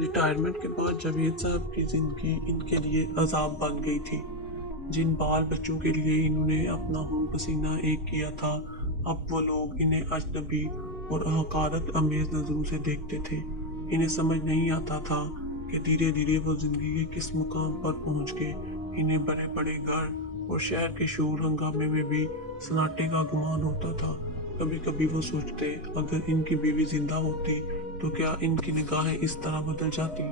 Retirement کے بعد جاوید صاحب کی زندگی ان کے لیے عذاب بن گئی تھی۔ جن بال بچوں کے لیے انہوں نے اپنا خون پسینہ ایک کیا تھا، اب وہ لوگ انہیں اجنبی اور حقارت امیز نظروں سے دیکھتے تھے۔ انہیں سمجھ نہیں آتا تھا کہ دھیرے دھیرے وہ زندگی کے کس مقام پر پہنچ گئے۔ انہیں بڑے بڑے گھر اور شہر کے شور ہنگامے میں بھی سناٹے کا گمان ہوتا تھا۔ کبھی کبھی وہ سوچتے اگر ان کی بیوی زندہ ہوتی تو کیا ان کی نگاہیں اس طرح بدل جاتی،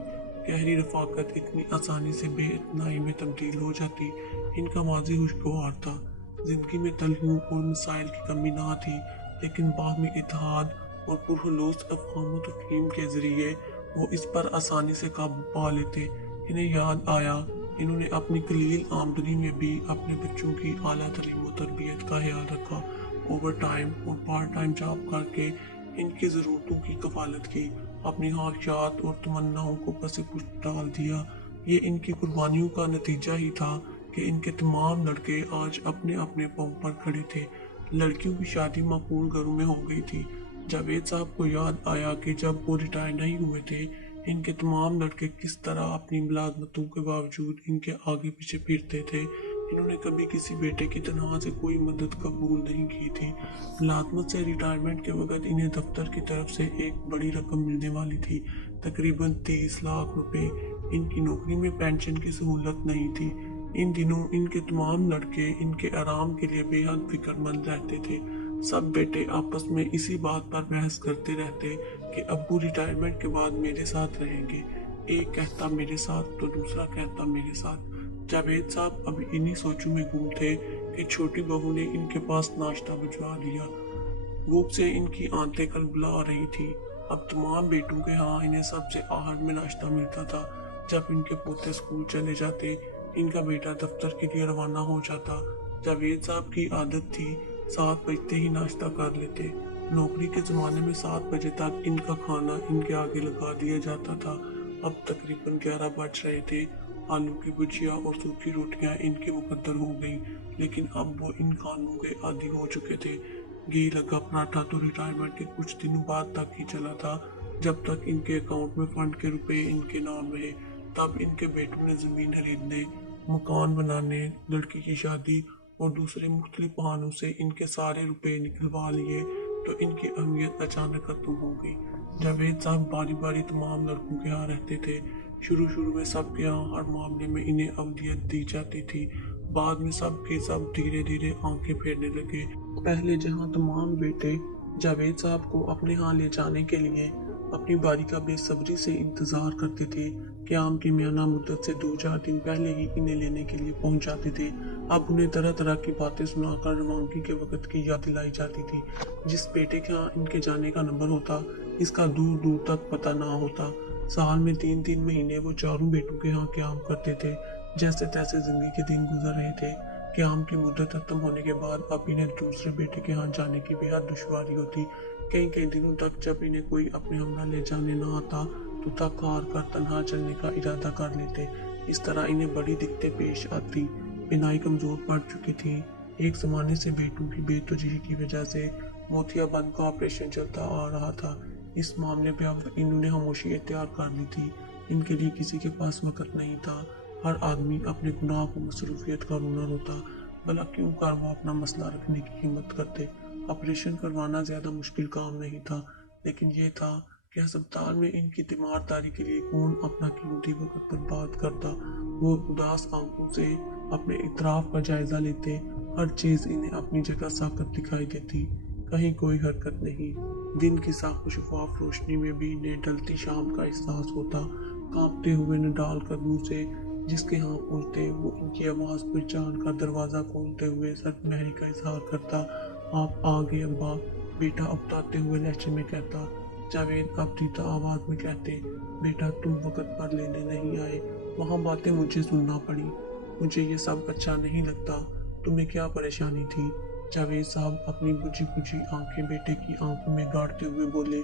گہری رفاقت اتنی آسانی سے بے اعتنائی میں تبدیل ہو جاتی۔ ان کا ماضی خوشگوار تھا، زندگی میں تلخیوں اور مسائل کی کمی نہ تھی، لیکن باہمی اتحاد اور پرخلوص افہام و تفہیم کے ذریعے وہ اس پر آسانی سے قابو پا لیتے۔ انہیں یاد آیا انہوں نے اپنی قلیل آمدنی میں بھی اپنے بچوں کی اعلیٰ تعلیم و تربیت کا خیال رکھا، اوور ٹائم اور پارٹ ٹائم جاب کر کے ان کی ضرورتوں کی کفالت کی، اپنی خواہشات اور تمناؤں کو پس پشت ڈال دیا۔ یہ ان کی قربانیوں کا نتیجہ ہی تھا کہ ان کے تمام لڑکے آج اپنے اپنے پاؤں پر کھڑے تھے۔ لڑکیوں کی شادی معقول گھروں میں ہو گئی تھی۔ جاوید صاحب کو یاد آیا کہ جب وہ ریٹائر نہیں ہوئے تھے، ان کے تمام لڑکے کس طرح اپنی ملازمتوں کے باوجود ان کے آگے پیچھے پھرتے تھے۔ انہوں نے کبھی کسی بیٹے کی تنہا سے کوئی مدد قبول نہیں کی تھی۔ ملازمت سے ریٹائرمنٹ کے وقت انہیں دفتر کی طرف سے ایک بڑی رقم ملنے والی تھی، تقریباً 30 لاکھ روپے۔ ان کی نوکری میں پینشن کی سہولت نہیں تھی۔ ان دنوں ان کے تمام لڑکے ان کے آرام کے لیے بے حد فکر مند رہتے تھے۔ سب بیٹے آپس میں اسی بات پر بحث کرتے رہتے کہ ابو ریٹائرمنٹ کے بعد میرے ساتھ رہیں گے۔ ایک کہتا میرے ساتھ تو دوسرا کہتا میرے ساتھ۔ جاوید صاحب ابھی انہی سوچوں میں گم تھے کہ چھوٹی بہو نے ان کے پاس ناشتہ بھجوا دیا۔ بھوک سے ان کی آنتیں کل بلا رہی تھی۔ اب تمام بیٹوں کے ہاں انہیں سب سے آخر میں ناشتہ ملتا تھا۔ جب ان کے پوتے اسکول چلے جاتے، ان کا بیٹا دفتر کے لیے روانہ ہو جاتا۔ جاوید صاحب کی عادت تھی 7 بجتے ہی ناشتہ کر لیتے۔ نوکری کے زمانے میں 7 بجے تک ان کا کھانا ان کے آگے لگا دیا جاتا تھا۔ اب تقریباً 11 بج رہے تھے۔ آلو کی بھجیا اور سوکھی روٹیاں ان کے مقدر ہو گئیں، لیکن اب وہ ان کھانوں کے عادی ہو چکے تھے۔ گھی لگا پراٹھا تو ریٹائرمنٹ کے کچھ دنوں بعد تک ہی چلا تھا، جب تک ان کے اکاؤنٹ میں فنڈ کے روپے ان کے نام رہے۔ تب ان کے بیٹوں نے زمین خریدنے، مکان بنانے، لڑکی کی شادی اور دوسرے مختلف بہانوں سے ان کے سارے روپے نکلوا لیے تو ان کی اہمیت اچانک ختم ہو گئی۔ جاوید صاحب باری باری تمام لڑکوں کے ہاں رہتے تھے۔ شروع میں سب کے ہاں ہر معاملے میں انہیں اولویت دی جاتی تھی، بعد میں سب کے سب دھیرے دھیرے آنکھیں پھیرنے لگے۔ پہلے جہاں تمام بیٹے جاوید صاحب کو اپنے ہاں لے جانے کے لیے اپنی باری کا بے صبری سے انتظار کرتے تھے، قیام کی میانہ مدت سے 2-4 دن پہلے ہی انہیں لینے کے لیے پہنچ جاتے تھے۔ اب انہیں طرح طرح کی باتیں سنا کر روانگی کے وقت کی یاد دلائی جاتی تھی۔ جس بیٹے کے ہاں ان کے جانے کا نمبر ہوتا، اس کا دور دور تک پتہ نہ ہوتا۔ سال میں 3 مہینے وہ چاروں بیٹوں کے ہاں قیام کرتے تھے۔ جیسے تیسے زندگی کے دن گزر رہے تھے۔ قیام کی مدت ختم ہونے کے بعد اب انہیں دوسرے بیٹے کے ہاں جانے کی بے حد دشواری ہوتی۔ کئی دنوں تک جب انہیں کوئی اپنے ہمراہ لے جانے نہ آتا تو تھک ہار کر تنہا چلنے کا ارادہ کر لیتے۔ اس طرح انہیں بڑی دقتیں پیش آتی۔ بینائی کمزور پڑ چکی تھی۔ ایک زمانے سے بیٹوں کی بے توجہی کی وجہ سے موتیا بند کا آپریشن چلتا آ رہا تھا۔ اس معاملے پہ اب انہوں نے خاموشی اختیار کر لی تھی۔ ان کے لیے کسی کے پاس وقت نہیں تھا۔ ہر آدمی اپنے گناہ کو مصروفیت کا رونا روتا، بھلا کیوں کر وہ اپنا مسئلہ رکھنے کی ہمت کرتے۔ آپریشن کروانا زیادہ مشکل کام نہیں تھا، لیکن یہ تھا کہ ہسپتال میں ان کی تیمارداری کے لیے کون اپنا قیمتی وقت برباد کرتا۔ وہ اداس آنکھوں سے اپنے اطراف کا جائزہ لیتے، ہر چیز انہیں اپنی جگہ ساکت دکھائی دیتی، کہیں کوئی حرکت نہیں۔ دن کی صاف و شفاف روشنی میں بھی انہیں ڈھلتی شام کا احساس ہوتا۔ کانپتے ہوئے نڈال قدموں سے جس کے ہاں پہنچتے، وہ ان کی آواز پہچان کر دروازہ کھولتے ہوئے سرد مہری کا اظہار کرتا۔ آپ آ گئے ابا، بیٹا ابتاتے ہوئے لہجے میں کہتا۔ جاوید ابتیتا آواز میں کہتے، بیٹا تم وقت پر لینے نہیں آئے، وہاں باتیں مجھے سننا پڑی، مجھے یہ سب اچھا نہیں لگتا، تمہیں کیا پریشانی تھی؟ جاوید صاحب اپنی بجھی بجھی آنکھیں بیٹے کی آنکھوں میں گاڑتے ہوئے بولے۔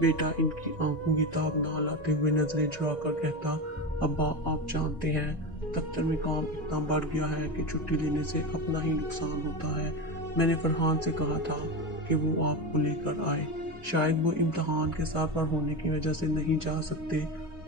بیٹا ان کی آنکھوں کی تاب نہ لاتے ہوئے نظریں چرا کر کہتا، ابا آپ جانتے ہیں دفتر میں کام اتنا بڑھ گیا ہے کہ چھٹی لینے سے اپنا ہی نقصان ہوتا ہے۔ میں نے فرحان سے کہا تھا کہ وہ آپ کو لے کر آئے، شاید وہ امتحان کے سر پر ہونے کی وجہ سے نہیں جا سکتے،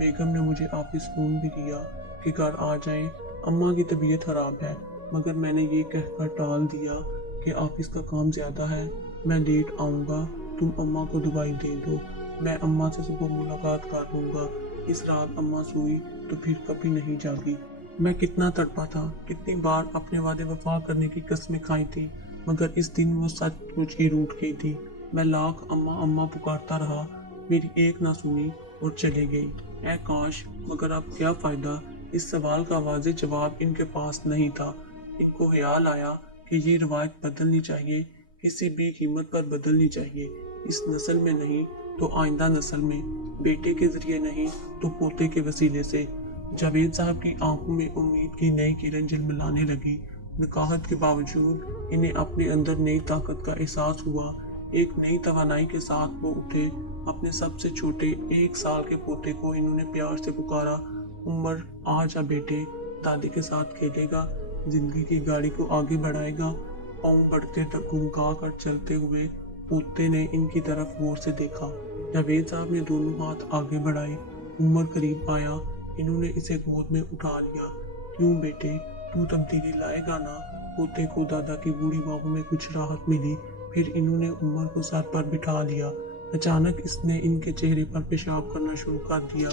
بیگم نے مجھے آفس فون بھی کیا کہ گھر آ جائیں، اماں کی طبیعت خراب ہے، مگر میں نے یہ کہہ کر ٹال دیا کہ آفس کا کام زیادہ ہے، میں لیٹ آؤں گا، تم اماں کو دوائی دے دو، میں اماں سے صبح ملاقات کر لوں گا۔ اس رات اماں سوئی تو پھر کبھی نہیں جاگی۔ میں کتنا تڑپا تھا، کتنی بار اپنے وعدے وفا کرنے کی قسمیں کھائی تھی، مگر اس دن وہ سچ مچ ہی روٹھ گئی تھی۔ میں لاکھ اماں اماں پکارتا رہا، میری ایک نہ سنی اور چلے گئی۔ اے کاش، مگر اب کیا فائدہ، اس سوال کا واضح جواب ان کے پاس نہیں تھا۔ ان کو خیال آیا کہ یہ روایت بدلنی چاہیے، کسی بھی قیمت پر بدلنی چاہیے، اس نسل میں نہیں تو آئندہ نسل میں، بیٹے کے ذریعے نہیں تو پوتے کے وسیلے سے۔ جاوید صاحب کی آنکھوں میں امید کی نئی کرن جلملانے لگی۔ نکاہت کے باوجود انہیں اپنے اندر نئی طاقت کا احساس ہوا۔ ایک نئی توانائی کے ساتھ وہ اٹھے۔ اپنے سب سے چھوٹے 1 سال کے پوتے کو انہوں نے پیار سے پکارا، عمر آ جا بیٹے، دادی کے ساتھ کھیلے گا، زندگی کی گاڑی کو آگے بڑھائے گا۔ پاؤں بڑھتے گھمکا کر چلتے ہوئے پوتے نے ان کی طرف غور سے دیکھا۔ جاوید صاحب نے دونوں ہاتھ آگے بڑھائے، عمر قریب آیا، انہوں نے اسے گود میں اٹھا لیا۔ کیوں بیٹے، تو تبدیلی لائے گا نا؟ پوتے کو دادا کی بوڑھی باہوں میں کچھ راحت ملی، پھر انہوں نے عمر کو سر پر بٹھا لیا۔ اچانک اس نے ان کے چہرے پر پیشاب کرنا شروع کر دیا۔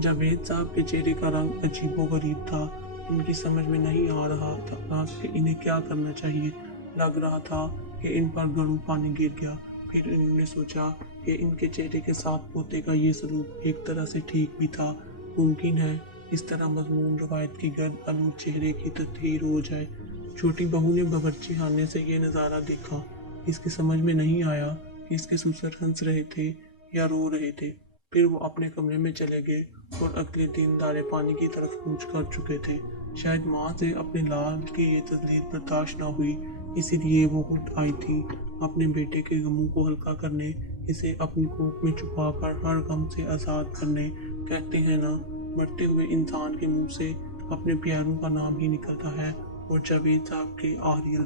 جاوید صاحب کے چہرے کا رنگ عجیب و غریب تھا۔ ان کی سمجھ میں نہیں آ رہا تھا کہ انہیں کیا کرنا چاہیے۔ لگ رہا تھا کہ ان پر گرم پانی گر گیا۔ پھر انہوں نے سوچا کہ ان کے چہرے کے ساتھ پوتے کا یہ سلوک ایک طرح سے ٹھیک بھی تھا۔ ممکن ہے اس طرح مضمون روایت کی گرد آلود چہرے کی تطہیر ہو جائے۔ چھوٹی بہو نے باورچی خانے سے یہ نظارہ دیکھا۔ اس کی سمجھ میں نہیں آیا کہ اس کے سسر ہنس رہے تھے یا رو رہے تھے۔ پھر وہ اپنے کمرے میں چلے گئے اور اگلے دن دارے پانی کی طرف کوچ کر چکے تھے۔ شاید ماں سے اپنے لال کی یہ تذلیل برداشت نہ ہوئی، اسی لیے وہ خود آئی تھی اپنے بیٹے کے غموں کو ہلکا کرنے، اسے اپنی کوکھ میں چھپا کر ہر غم سے آزاد کرنے۔ کہتے ہیں نا، مرتے ہوئے انسان کے منہ سے اپنے پیاروں کا نام ہی نکلتا ہے، اور جاوید صاحب کے آخری